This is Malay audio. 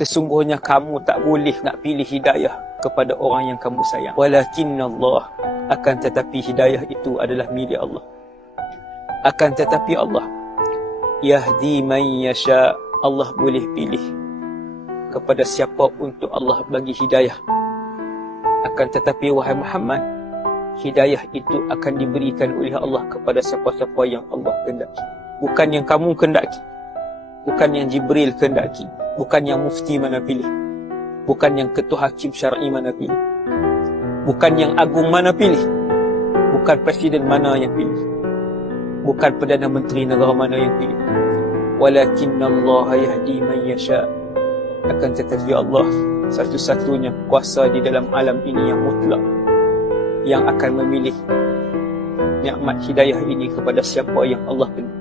Sesungguhnya kamu tak boleh nak pilih hidayah kepada orang yang kamu sayang. Walakinna Allah, akan tetapi hidayah itu adalah milik Allah. Akan tetapi Allah yahdi man yasha, Allah boleh pilih kepada siapa untuk Allah bagi hidayah. Akan tetapi wahai Muhammad, hidayah itu akan diberikan oleh Allah kepada siapa-siapa yang Allah kehendaki. Bukan yang kamu kehendaki, bukan yang Jibril kehendaki, bukan yang mufti mana pilih, bukan yang ketua hakim syar'i mana pilih, bukan yang agung mana pilih, bukan presiden mana yang pilih, bukan Perdana Menteri negara mana yang pilih. Walakinna Allah yahdi man yasha, akan tetapi Allah satu-satunya kuasa di dalam alam ini yang mutlak, yang akan memilih nikmat hidayah ini kepada siapa yang Allah pilih.